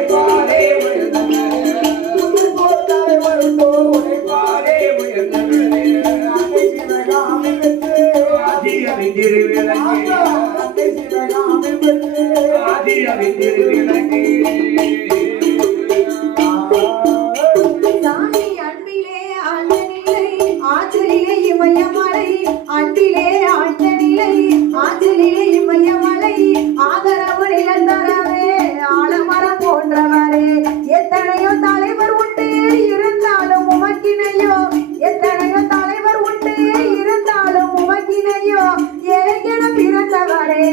உழைப்பாரே உயர்ந்தவரே உழைப்பாரே உயர்ந்தவரே அன்னை சிவகாமி பெற்று ஆதியவின் திருவிளக்கே அன்னை சிவகாமி பெற்று ஆதியவின் திருவிளக்கே சாமி அன்பிலே ஆழ்ந்த நிலை ஆற்றலிலே இமயமலை அன்பிலே ஆழ்ந்த நிலை ஆற்றலிலே இமயமலை ஆதரவு நிலந்தரவே ஆலமரம் போன்றவரே எத்தனையோ தலைவர் உண்டு இருந்தாலும் உமக்கினையோ எத்தனையோ தலைவர் உண்டு இருந்தாலும் உமக்கினையோ ஏகென பிறந்தவரே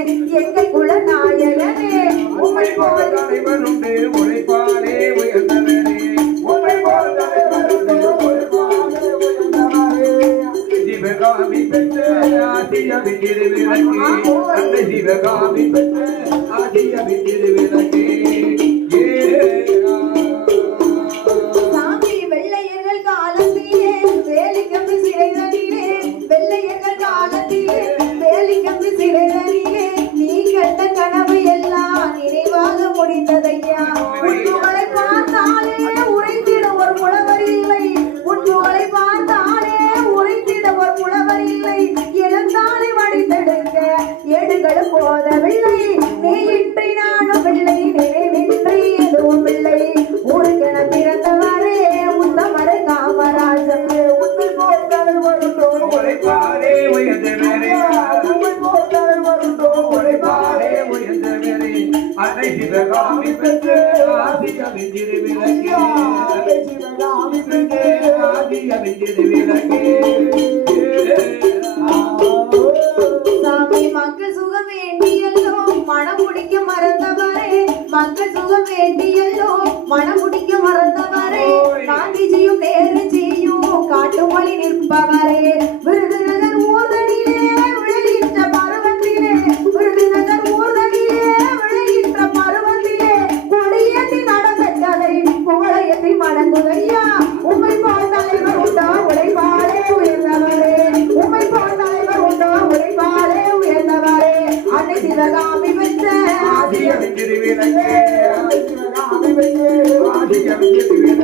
எங்கள் குலநாயகனே உம்மை போல் தலைவர் உண்டு உழைப்பாரே உயர்ந்தவரே உம்மை போல் தலைவர் உண்டு உழைப்பாரே உயர்ந்தவரே சிவகாமி பெற்ற ஆதியவின் திருவிளக்கே அன்னை சிவகாமி பெற்ற ஆதியவின் திருவிளக்கே சாமி வெள்ளையர்கள் காலத்திலே வேலிக்கம்பி சிறைதனிலே வெள்ளையர்கள் காலத்திலே வேலிக்கம்பி சிறைதனிலே நீ கண்ட கனவு எல்லாம் நினைவாக முடிந்ததையா உன்னுகளை பார்த்தாலே உரைத்திட ஒரு புலவர் இல்லை உன்னுகளை பார்த்தாலே உரைத்திட ஒரு புலவர் இல்லை எழுந்தாலை வடித்தெடுக்க ஏடுகளும் போதவில்லை நீ இன்றி நானும் இல்லை நினைவின்றி எதுவும் இல்லை ஊருக்கென பிறந்தவரே உத்தமரை காமராஜன் உன்னை போல் தலைவருண்டோ உழைப்பாரே உயர்ந்தவரே உம்மை போல் தலைவருண்டோ உழைப்பாரே உயர்ந்தவரே அன்னை சிவகாமி பெற்ற ஆதியவின் திருவிளக்கே அன்னை சிவகாமி பெற்ற ஆதியவின் திருவிளக்கே சாமி மக்கள் சுகம் வேண்டியல்லோ மனம் முடிக்க மறந்தவரே மக்கள் சுகம் வேண்டியல்லோ மனம் முடிக்க மறந்தவரே காந்திஜியும் நேருஜியும் காட்டு மொழி நிற்பவரே விருதுநகர் ஊர்தனிலே விளைகின்ற பருவத்திலே விருதுநகர் ஊர்தனிலே விளைகின்ற பருவத்திலே கொடியேற்றி நடந்த கதை புகழையத்தை மடங்குதையா உம்மை போல் தலைவர் உண்டா உழைப்பாரே உயர்ந்தவரே உம்மை போல் தலைவர் உண்டா உழைப்பாரே உயர்ந்தவரே அன்னை சிவகாமி பெற்ற ஆதியவின் திருவிளக்கே அன்னை சிவகாமி பெற்ற ஆதியவின் திருவிளக்கே